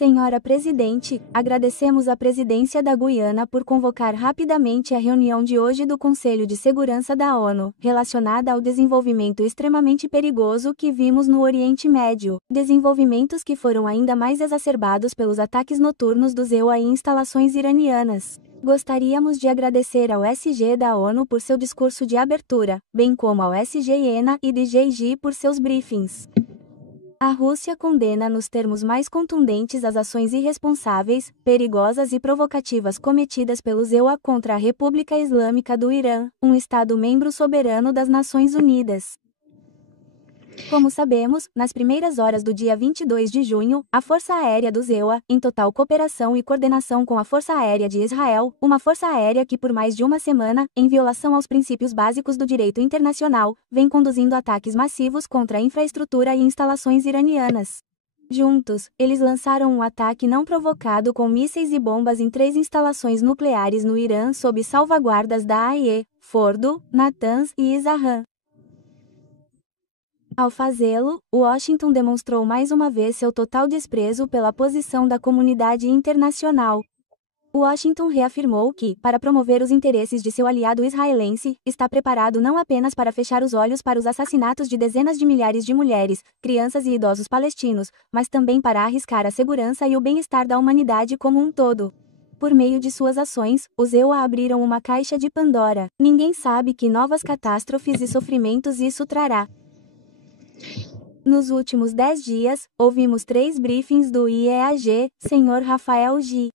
Senhora Presidente, agradecemos à Presidência da Guiana por convocar rapidamente a reunião de hoje do Conselho de Segurança da ONU, relacionada ao desenvolvimento extremamente perigoso que vimos no Oriente Médio, desenvolvimentos que foram ainda mais exacerbados pelos ataques noturnos dos EUA em instalações iranianas. Gostaríamos de agradecer ao SG da ONU por seu discurso de abertura, bem como ao SG IENA e DGIG por seus briefings. A Rússia condena nos termos mais contundentes as ações irresponsáveis, perigosas e provocativas cometidas pelos EUA contra a República Islâmica do Irã, um Estado-membro soberano das Nações Unidas. Como sabemos, nas primeiras horas do dia 22 de junho, a Força Aérea dos EUA, em total cooperação e coordenação com a Força Aérea de Israel, uma força aérea que por mais de uma semana, em violação aos princípios básicos do direito internacional, vem conduzindo ataques massivos contra a infraestrutura e instalações iranianas. Juntos, eles lançaram um ataque não provocado com mísseis e bombas em 3 instalações nucleares no Irã sob salvaguardas da AIE, Fordo, Natanz e Isfahan. Ao fazê-lo, Washington demonstrou mais uma vez seu total desprezo pela posição da comunidade internacional. Washington reafirmou que, para promover os interesses de seu aliado israelense, está preparado não apenas para fechar os olhos para os assassinatos de dezenas de milhares de mulheres, crianças e idosos palestinos, mas também para arriscar a segurança e o bem-estar da humanidade como um todo. Por meio de suas ações, os EUA abriram uma caixa de Pandora. Ninguém sabe que novas catástrofes e sofrimentos isso trará. Nos últimos 10 dias, ouvimos 3 briefings do IEAG, Sr. Rafael G.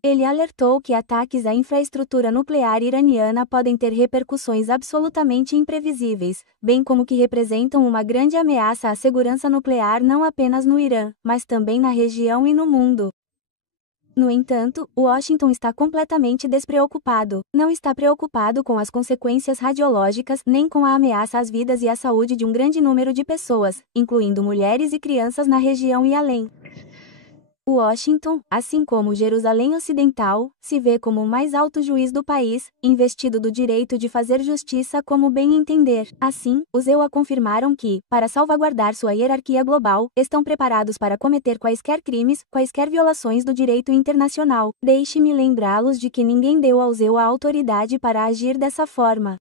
Ele alertou que ataques à infraestrutura nuclear iraniana podem ter repercussões absolutamente imprevisíveis, bem como que representam uma grande ameaça à segurança nuclear não apenas no Irã, mas também na região e no mundo. No entanto, Washington está completamente despreocupado. Não está preocupado com as consequências radiológicas nem com a ameaça às vidas e à saúde de um grande número de pessoas, incluindo mulheres e crianças na região e além. Washington, assim como Jerusalém Ocidental, se vê como o mais alto juiz do país, investido do direito de fazer justiça como bem entender. Assim, os EUA confirmaram que, para salvaguardar sua hierarquia global, estão preparados para cometer quaisquer crimes, quaisquer violações do direito internacional. Deixe-me lembrá-los de que ninguém deu aos EUA a autoridade para agir dessa forma.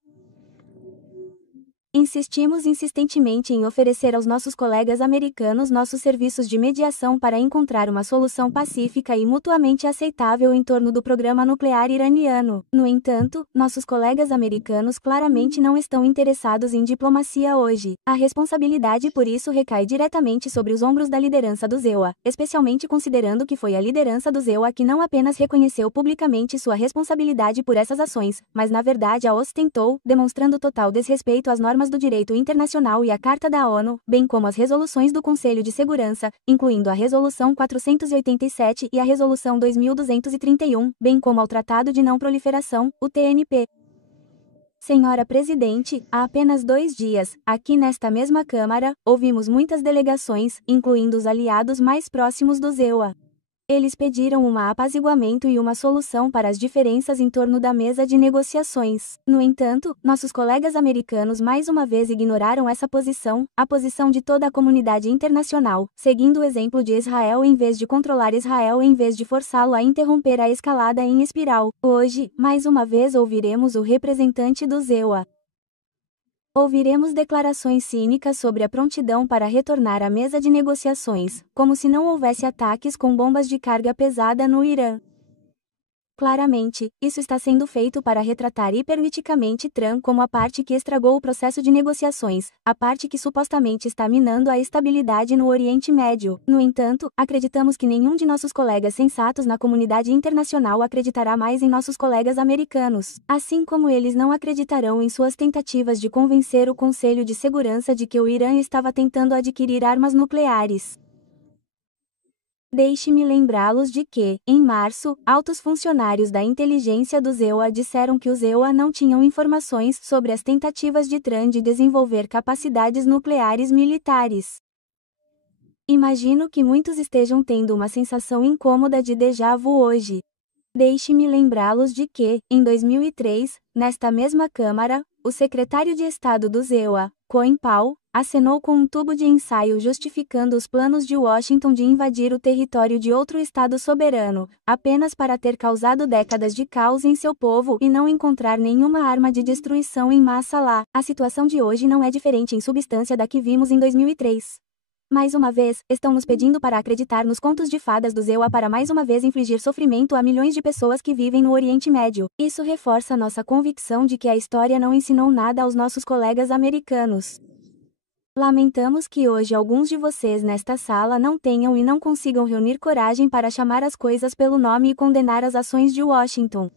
Insistimos insistentemente em oferecer aos nossos colegas americanos nossos serviços de mediação para encontrar uma solução pacífica e mutuamente aceitável em torno do programa nuclear iraniano. No entanto, nossos colegas americanos claramente não estão interessados em diplomacia hoje. A responsabilidade por isso recai diretamente sobre os ombros da liderança dos EUA, especialmente considerando que foi a liderança dos EUA que não apenas reconheceu publicamente sua responsabilidade por essas ações, mas na verdade a ostentou, demonstrando total desrespeito às normas do direito internacional e à Carta da ONU, bem como as resoluções do Conselho de Segurança, incluindo a Resolução 487 e a Resolução 2231, bem como ao Tratado de Não Proliferação, o TNP. Senhora Presidente, há apenas 2 dias, aqui nesta mesma Câmara, ouvimos muitas delegações, incluindo os aliados mais próximos dos EUA. Eles pediram um apaziguamento e uma solução para as diferenças em torno da mesa de negociações. No entanto, nossos colegas americanos mais uma vez ignoraram essa posição, a posição de toda a comunidade internacional, seguindo o exemplo de Israel em vez de controlar Israel em vez de forçá-lo a interromper a escalada em espiral. Hoje, mais uma vez ouviremos o representante dos EUA. Ouviremos declarações cínicas sobre a prontidão para retornar à mesa de negociações, como se não houvesse ataques com bombas de carga pesada no Irã. Claramente, isso está sendo feito para retratar hipercriticamente Trump como a parte que estragou o processo de negociações, a parte que supostamente está minando a estabilidade no Oriente Médio. No entanto, acreditamos que nenhum de nossos colegas sensatos na comunidade internacional acreditará mais em nossos colegas americanos, assim como eles não acreditarão em suas tentativas de convencer o Conselho de Segurança de que o Irã estava tentando adquirir armas nucleares. Deixe-me lembrá-los de que, em março, altos funcionários da inteligência dos EUA disseram que os EUA não tinham informações sobre as tentativas de Trump de desenvolver capacidades nucleares militares. Imagino que muitos estejam tendo uma sensação incômoda de déjà vu hoje. Deixe-me lembrá-los de que, em 2003, nesta mesma Câmara, o secretário de Estado dos EUA, Colin Powell, acenou com um tubo de ensaio justificando os planos de Washington de invadir o território de outro estado soberano, apenas para ter causado décadas de caos em seu povo e não encontrar nenhuma arma de destruição em massa lá. A situação de hoje não é diferente em substância da que vimos em 2003. Mais uma vez, estão nos pedindo para acreditar nos contos de fadas do EUA para mais uma vez infligir sofrimento a milhões de pessoas que vivem no Oriente Médio. Isso reforça nossa convicção de que a história não ensinou nada aos nossos colegas americanos. Lamentamos que hoje alguns de vocês nesta sala não tenham e não consigam reunir coragem para chamar as coisas pelo nome e condenar as ações de Washington.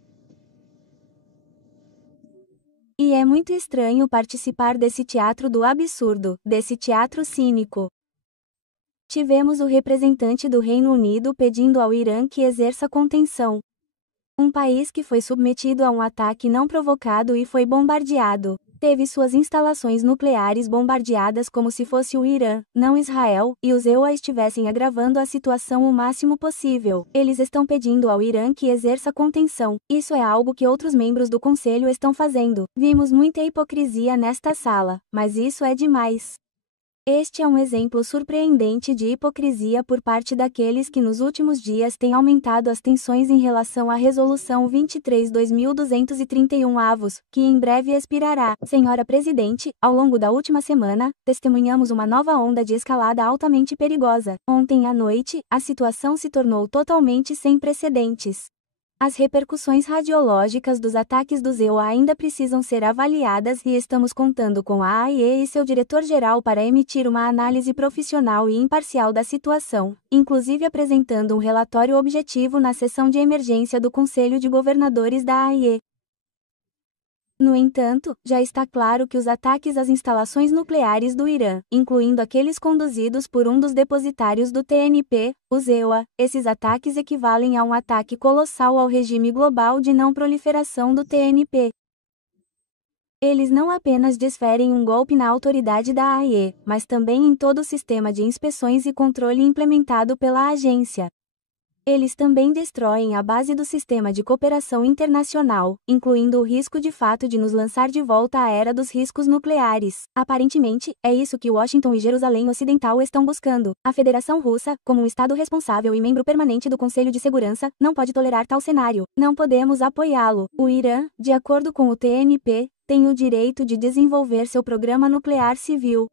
E é muito estranho participar desse teatro do absurdo, desse teatro cínico. Tivemos o representante do Reino Unido pedindo ao Irã que exerça contenção. Um país que foi submetido a um ataque não provocado e foi bombardeado. Teve suas instalações nucleares bombardeadas como se fosse o Irã, não Israel, e os EUA estivessem agravando a situação o máximo possível. Eles estão pedindo ao Irã que exerça contenção. Isso é algo que outros membros do Conselho estão fazendo. Vimos muita hipocrisia nesta sala, mas isso é demais. Este é um exemplo surpreendente de hipocrisia por parte daqueles que nos últimos dias têm aumentado as tensões em relação à Resolução 23/2231 avos, que em breve expirará. Senhora Presidente, ao longo da última semana, testemunhamos uma nova onda de escalada altamente perigosa. Ontem à noite, a situação se tornou totalmente sem precedentes. As repercussões radiológicas dos ataques do EUA ainda precisam ser avaliadas e estamos contando com a AIE e seu diretor-geral para emitir uma análise profissional e imparcial da situação, inclusive apresentando um relatório objetivo na sessão de emergência do Conselho de Governadores da AIE. No entanto, já está claro que os ataques às instalações nucleares do Irã, incluindo aqueles conduzidos por um dos depositários do TNP, o EUA, esses ataques equivalem a um ataque colossal ao regime global de não proliferação do TNP. Eles não apenas desferem um golpe na autoridade da AIE, mas também em todo o sistema de inspeções e controle implementado pela agência. Eles também destroem a base do sistema de cooperação internacional, incluindo o risco de fato de nos lançar de volta à era dos riscos nucleares. Aparentemente, é isso que Washington e Jerusalém Ocidental estão buscando. A Federação Russa, como um Estado responsável e membro permanente do Conselho de Segurança, não pode tolerar tal cenário. Não podemos apoiá-lo. O Irã, de acordo com o TNP, tem o direito de desenvolver seu programa nuclear civil.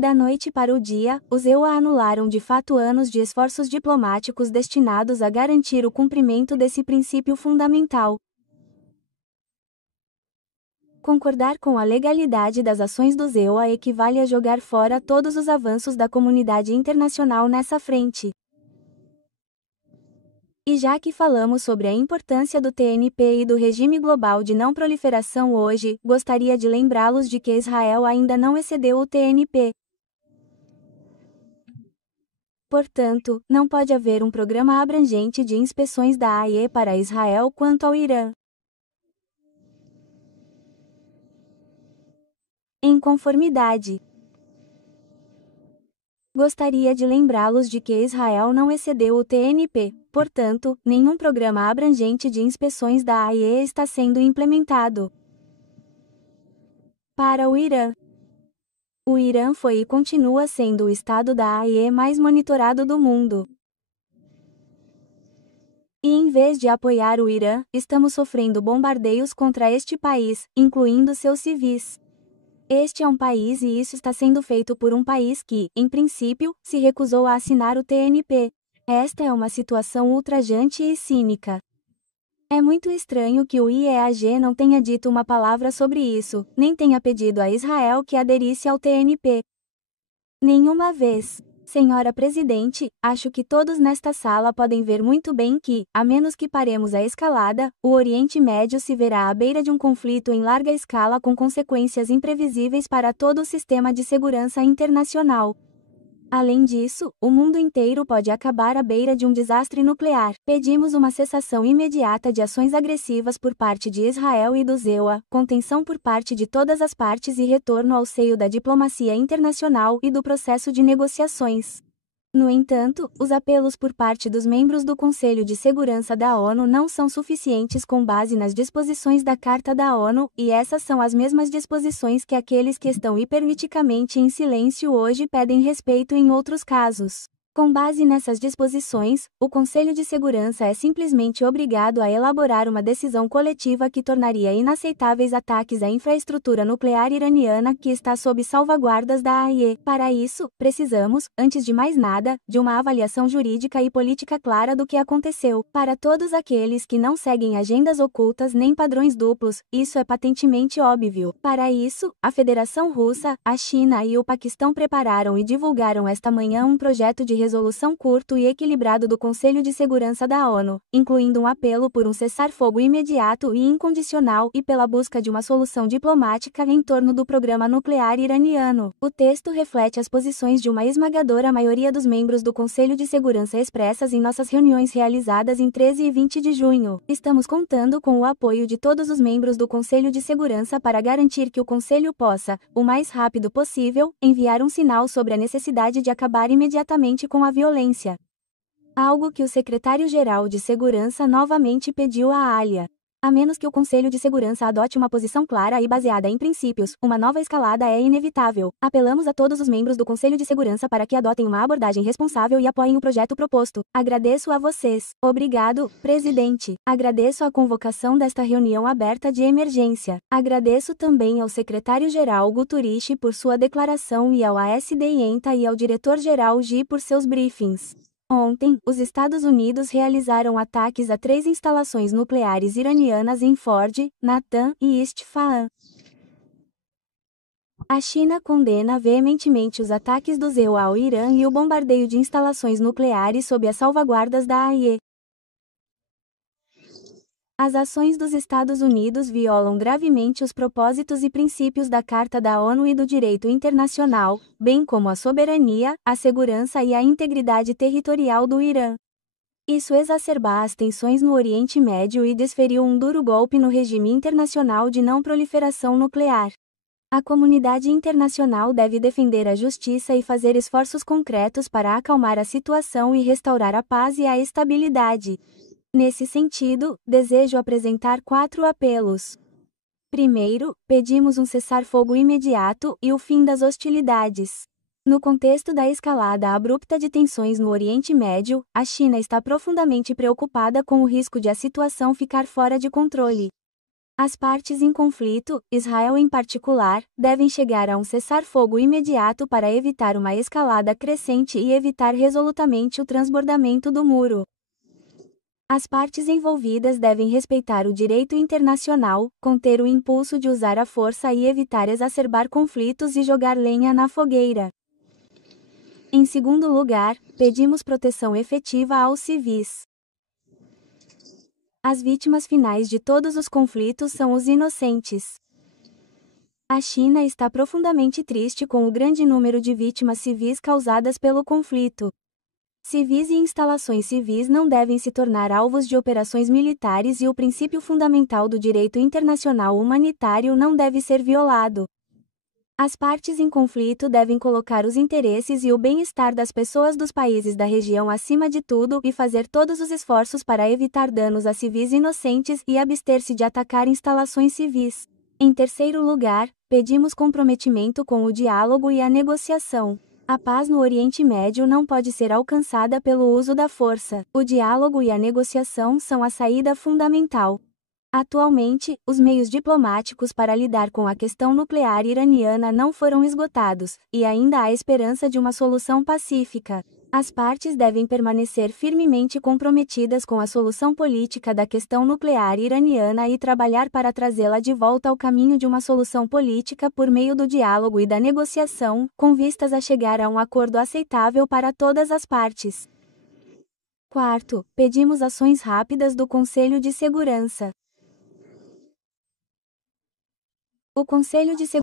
Da noite para o dia, os EUA anularam de fato anos de esforços diplomáticos destinados a garantir o cumprimento desse princípio fundamental. Concordar com a legalidade das ações dos EUA equivale a jogar fora todos os avanços da comunidade internacional nessa frente. E já que falamos sobre a importância do TNP e do regime global de não proliferação hoje, gostaria de lembrá-los de que Israel ainda não excedeu o TNP. Portanto, não pode haver um programa abrangente de inspeções da AIE para Israel quanto ao Irã. Em conformidade. Gostaria de lembrá-los de que Israel não excedeu o TNP, portanto, nenhum programa abrangente de inspeções da AIE está sendo implementado. Para o Irã. O Irã foi e continua sendo o estado da AIE mais monitorado do mundo. E em vez de apoiar o Irã, estamos sofrendo bombardeios contra este país, incluindo seus civis. Este é um país e isso está sendo feito por um país que, em princípio, se recusou a assinar o TNP. Esta é uma situação ultrajante e cínica. É muito estranho que o IEAG não tenha dito uma palavra sobre isso, nem tenha pedido a Israel que aderisse ao TNP. Nenhuma vez. Senhora Presidente, acho que todos nesta sala podem ver muito bem que, a menos que paremos a escalada, o Oriente Médio se verá à beira de um conflito em larga escala com consequências imprevisíveis para todo o sistema de segurança internacional. Além disso, o mundo inteiro pode acabar à beira de um desastre nuclear. Pedimos uma cessação imediata de ações agressivas por parte de Israel e do EUA, contenção por parte de todas as partes e retorno ao seio da diplomacia internacional e do processo de negociações. No entanto, os apelos por parte dos membros do Conselho de Segurança da ONU não são suficientes com base nas disposições da Carta da ONU, e essas são as mesmas disposições que aqueles que estão hipermiticamente em silêncio hoje pedem respeito em outros casos. Com base nessas disposições, o Conselho de Segurança é simplesmente obrigado a elaborar uma decisão coletiva que tornaria inaceitáveis ataques à infraestrutura nuclear iraniana que está sob salvaguardas da AIE. Para isso, precisamos, antes de mais nada, de uma avaliação jurídica e política clara do que aconteceu. Para todos aqueles que não seguem agendas ocultas nem padrões duplos, isso é patentemente óbvio. Para isso, a Federação Russa, a China e o Paquistão prepararam e divulgaram esta manhã um projeto de resolução curto e equilibrado do Conselho de Segurança da ONU, incluindo um apelo por um cessar-fogo imediato e incondicional e pela busca de uma solução diplomática em torno do programa nuclear iraniano. O texto reflete as posições de uma esmagadora maioria dos membros do Conselho de Segurança expressas em nossas reuniões realizadas em 13 e 20 de junho. Estamos contando com o apoio de todos os membros do Conselho de Segurança para garantir que o Conselho possa, o mais rápido possível, enviar um sinal sobre a necessidade de acabar imediatamente com a violência. Algo que o secretário-geral de Segurança novamente pediu à ALIA. A menos que o Conselho de Segurança adote uma posição clara e baseada em princípios, uma nova escalada é inevitável. Apelamos a todos os membros do Conselho de Segurança para que adotem uma abordagem responsável e apoiem o projeto proposto. Agradeço a vocês. Obrigado, presidente. Agradeço a convocação desta reunião aberta de emergência. Agradeço também ao secretário-geral Guterres por sua declaração e ao ASDIENTA e ao diretor-geral Xi por seus briefings. Ontem, os Estados Unidos realizaram ataques a 3 instalações nucleares iranianas em Ford, Natanz e Isfahan. A China condena veementemente os ataques do ZEU ao Irã e o bombardeio de instalações nucleares sob as salvaguardas da AIE. As ações dos Estados Unidos violam gravemente os propósitos e princípios da Carta da ONU e do direito internacional, bem como a soberania, a segurança e a integridade territorial do Irã. Isso exacerba as tensões no Oriente Médio e desferiu um duro golpe no regime internacional de não proliferação nuclear. A comunidade internacional deve defender a justiça e fazer esforços concretos para acalmar a situação e restaurar a paz e a estabilidade. Nesse sentido, desejo apresentar 4 apelos. Primeiro, pedimos um cessar-fogo imediato e o fim das hostilidades. No contexto da escalada abrupta de tensões no Oriente Médio, a China está profundamente preocupada com o risco de a situação ficar fora de controle. As partes em conflito, Israel em particular, devem chegar a um cessar-fogo imediato para evitar uma escalada crescente e evitar resolutamente o transbordamento do muro. As partes envolvidas devem respeitar o direito internacional, conter o impulso de usar a força e evitar exacerbar conflitos e jogar lenha na fogueira. Em segundo lugar, pedimos proteção efetiva aos civis. As vítimas finais de todos os conflitos são os inocentes. A China está profundamente triste com o grande número de vítimas civis causadas pelo conflito. Civis e instalações civis não devem se tornar alvos de operações militares e o princípio fundamental do direito internacional humanitário não deve ser violado. As partes em conflito devem colocar os interesses e o bem-estar das pessoas dos países da região acima de tudo e fazer todos os esforços para evitar danos a civis inocentes e abster-se de atacar instalações civis. Em terceiro lugar, pedimos comprometimento com o diálogo e a negociação. A paz no Oriente Médio não pode ser alcançada pelo uso da força. O diálogo e a negociação são a saída fundamental. Atualmente, os meios diplomáticos para lidar com a questão nuclear iraniana não foram esgotados, e ainda há esperança de uma solução pacífica. As partes devem permanecer firmemente comprometidas com a solução política da questão nuclear iraniana e trabalhar para trazê-la de volta ao caminho de uma solução política por meio do diálogo e da negociação, com vistas a chegar a um acordo aceitável para todas as partes. Quarto, pedimos ações rápidas do Conselho de Segurança. O Conselho de Segurança